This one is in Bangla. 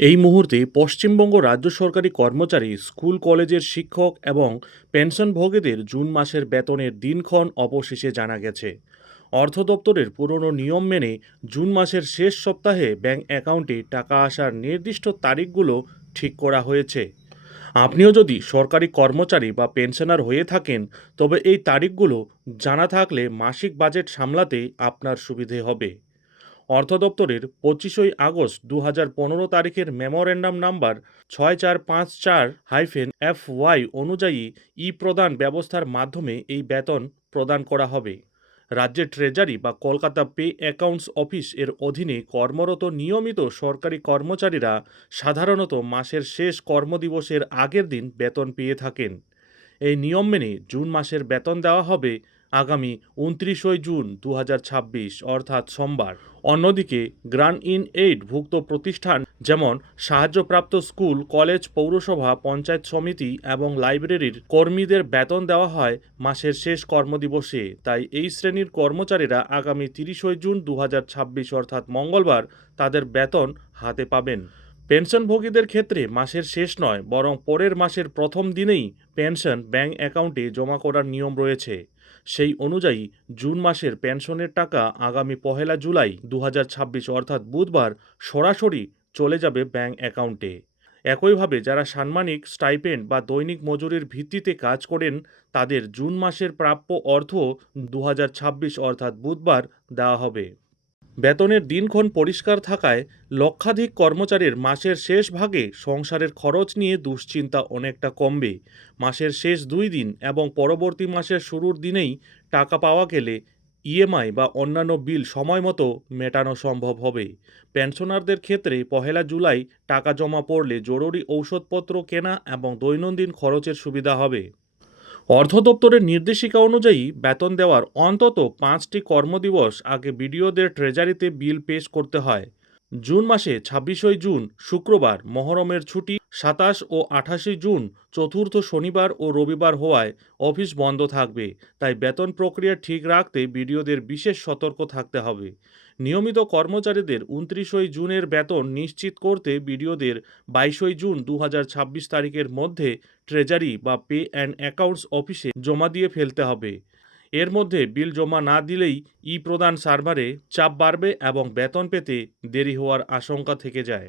এই মুহূর্তে পশ্চিমবঙ্গ রাজ্য সরকারি কর্মচারী, স্কুল কলেজের শিক্ষক এবং পেনশনভোগীদের জুন মাসের বেতনের দিনক্ষণ অবশেষে জানা গেছে। অর্থ দপ্তরের পুরনো নিয়ম মেনে জুন মাসের শেষ সপ্তাহে ব্যাংক অ্যাকাউন্টে টাকা আসার নির্দিষ্ট তারিখগুলো ঠিক করা হয়েছে। আপনিও যদি সরকারি কর্মচারী বা পেনশনার হয়ে থাকেন, তবে এই তারিখগুলো জানা থাকলে মাসিক বাজেট সামলাতে আপনার সুবিধে হবে। অর্থ দপ্তরের 25 আগস্ট 2015 তারিখের মেমোরেন্ডাম নাম্বার 6454-FY অনুযায়ী ই প্রদান ব্যবস্থার মাধ্যমে এই বেতন প্রদান করা হবে। রাজ্যের ট্রেজারি বা কলকাতা পে অ্যাকাউন্টস অফিস এর অধীনে কর্মরত নিয়মিত সরকারি কর্মচারীরা সাধারণত মাসের শেষ কর্মদিবসের আগের দিন বেতন পেয়ে থাকেন। এই নিয়ম মেনে জুন মাসের বেতন দেওয়া হবে আগামী 29 জুন 2026 অর্থাৎ সোমবার। অন্যদিকে গ্রান্ট ইন এইড ভুক্ত প্রতিষ্ঠান যেমন সাহায্যপ্রাপ্ত স্কুল, কলেজ, পৌরসভা, পঞ্চায়েত সমিতি এবং লাইব্রেরির কর্মীদের বেতন দেওয়া হয় মাসের শেষ কর্মদিবসে। তাই এই শ্রেণীর কর্মচারীরা আগামী 30 জুন 2026 অর্থাৎ মঙ্গলবার তাদের বেতন হাতে পাবেন। পেনশনভোগীদের ক্ষেত্রে মাসের শেষ নয়, বরং পরের মাসের প্রথম দিনেই পেনশন ব্যাংক অ্যাকাউন্টে জমা করার নিয়ম রয়েছে। সেই অনুযায়ী জুন মাসের পেনশনের টাকা আগামী 1 জুলাই 2026 অর্থাৎ বুধবার সরাসরি চলে যাবে ব্যাংক অ্যাকাউন্টে। একইভাবে যারা সাম্মানিক, স্টাইপেন্ড বা দৈনিক মজুরির ভিত্তিতে কাজ করেন, তাদের জুন মাসের প্রাপ্য অর্থ 2026 অর্থাৎ বুধবার দেওয়া হবে। বেতনের দিনক্ষণ পরিষ্কার থাকায় লক্ষাধিক কর্মচারীর মাসের শেষ ভাগে সংসারের খরচ নিয়ে দুশ্চিন্তা অনেকটা কমবে। মাসের শেষ 2 দিন এবং পরবর্তী মাসের শুরুর দিনেই টাকা পাওয়া গেলে ইএমআই বা অন্যান্য বিল সময় মতো মেটানো সম্ভব হবে। পেনশনারদের ক্ষেত্রে 1 জুলাই টাকা জমা পড়লে জরুরি ঔষধপত্র কেনা এবং দৈনন্দিন খরচের সুবিধা হবে। অর্থ দপ্তরের নির্দেশিকা অনুযায়ী বেতন দেওয়ার অন্তত 5টি কর্মদিবস আগে বিডিওদের ট্রেজারিতে বিল পেশ করতে হয়। জুন মাসে 26 জুন শুক্রবার মহরমের ছুটি, 27 ও 28 জুন চতুর্থ শনিবার ও রবিবার হওয়ায় অফিস বন্ধ থাকবে। তাই বেতন প্রক্রিয়া ঠিক রাখতে বিডিওদের বিশেষ সতর্ক থাকতে হবে। নিয়মিত কর্মচারীদের 29 জুনের বেতন নিশ্চিত করতে বিডিওদের 22 জুন 2026 তারিখের মধ্যে ট্রেজারি বা পে অ্যান্ড অ্যাকাউন্টস অফিসে জমা দিয়ে ফেলতে হবে। এর মধ্যে বিল জমা না দিলেই ই প্রদান সার্ভারে চাপ বাড়বে এবং বেতন পেতে দেরি হওয়ার আশঙ্কা থেকে যায়।